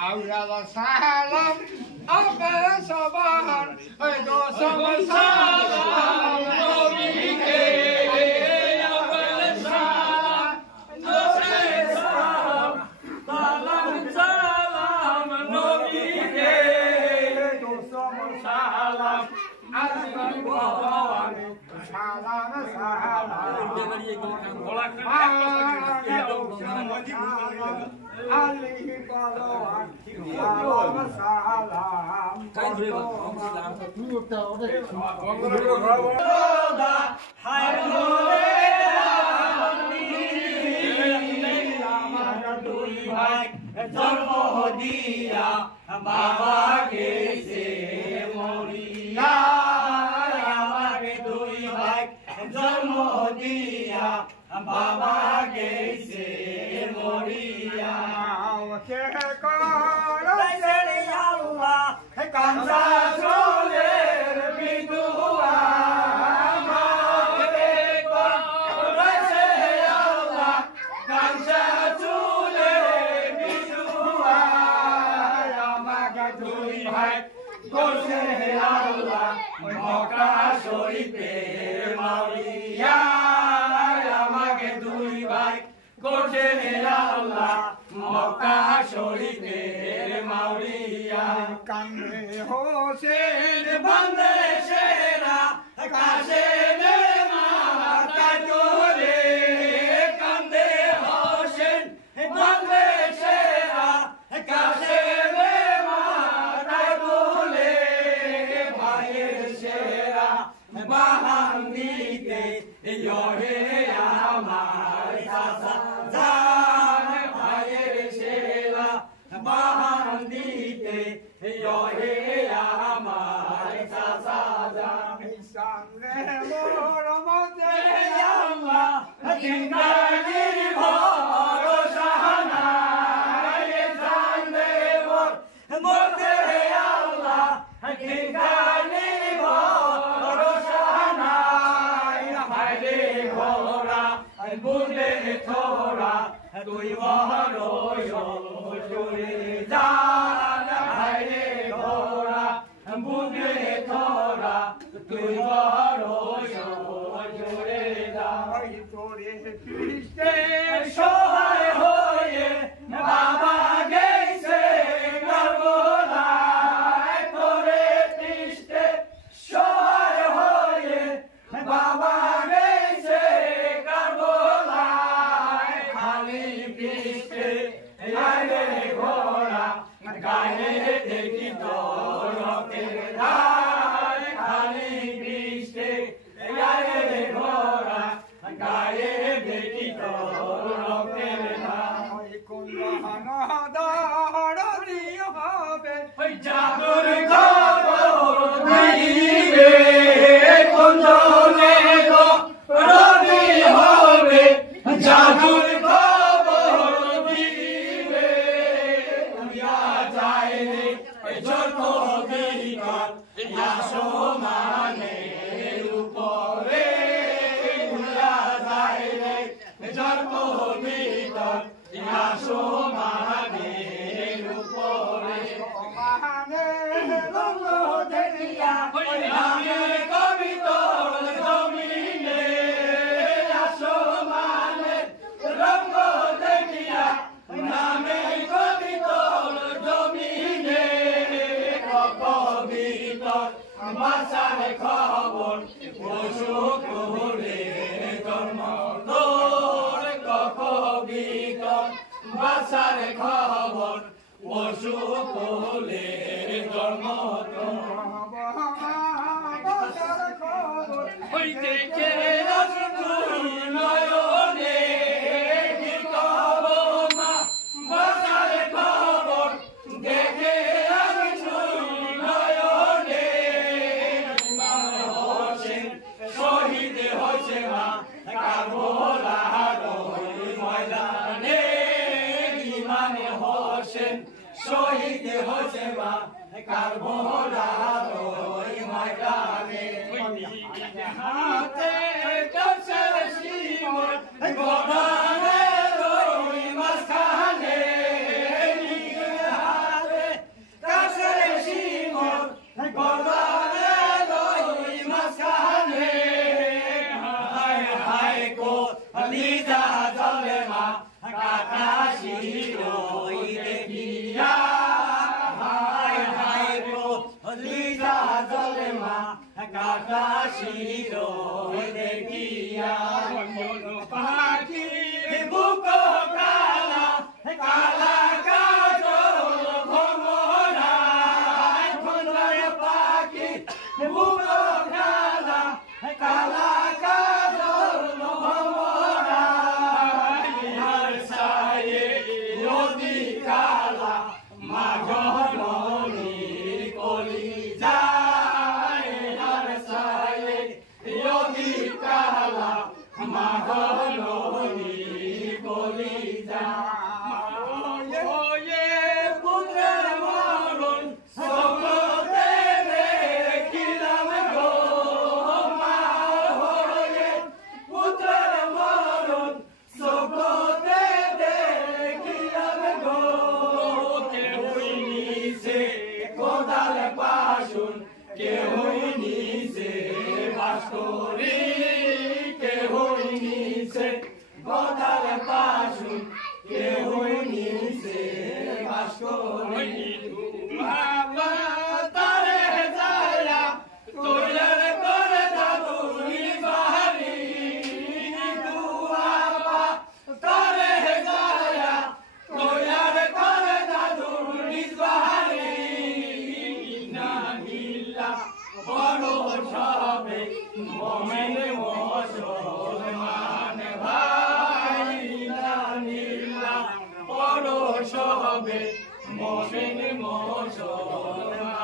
Aura salam, aura sabar, do salam salam, nobike, aura salam, do salam, salam nobike, do salam salam, asalamualaikum, salam salam. Alaihi salam, salam. Cái gì vậy? Ông đi làm thật nhiều tàu đấy. Baba Gese Moria, que conoce Allah, que cansa sole bidua, que conoce Allah, cansa sole bidua, magadui hai, conoce Allah, moka soite Maria. Moka Shorite Maria Kande Hosen Bande Shera Kasene Matatore Kande Hosen Bande Shera Kasene Matatore Bhaye Shera Bahandite Yohe Amar Sasa Bahandite yohe amar sasada isangre moromote yamma tingani bhoro sahana isangre moromote yamma tingani bhoro sahana haile bhora bude thora tui bhoro yo Jana haile thora, bune thora, tui baro yo jure da. Tore piste shohar hoye, Baba Gese garbola. Tore piste shohar hoye, Baba Gese garbola. Khali piste Yale Gora, Gaye Deki Doro Kedai, Kali Biste, Yale Gora, Gaye Deki Doro Kedai, Kundahana Dori Habe, Jadur Kabo Dibe, Kundone Dori Habe, Jadur Basare khabor osu kole dormoto basare khabor hoy dekhe asuri nayone kikabo ma basare khabor dekhe asuri nayone hosen shohid hoise ma karbola doi moydane Shohid Hosema কারবোলা রই ময়দানে হাতে কাছের শিমর গড়ানে রই মাঝখানে হাতে কাছের শিমর গড়ানে রই মাঝখানে হায় হায় কো লিজা জলে মা কাটা শিরোই দেখিয়া লিজা জলে মা কাটা শিরোই দেখিয়া পাখি বুক কালা কালা কাজল ভমরা খন্ডায় পাখি বুক কালা কালা কাজল ভমরা হার সায়ে নদী কালা মাঘননি কলি যায় হার সায়ে নদী কালা মাঘননি কলি যায় পুত্রের মরণ সকলে দেখিলাম গো মা হয়ে পুত্রের মরণ সকলে দেখিলাম গো কেহই নিছে কোদাল পাশুন কেহই নিছে বাঁশকড়ি কেহই নিছে কোদাল পাশুন কেহই নিছে বাঁশকড়ি বাবা তারে যায়া তোয়ার করে দাদুরি বাহারি বাবা তারে যায়া তোয়ার করে দাদুরি বাহারি না হিলা বড় সবে মমেন মুসলমান ভাই না হিলা বড় সবে মমেন মুসলমান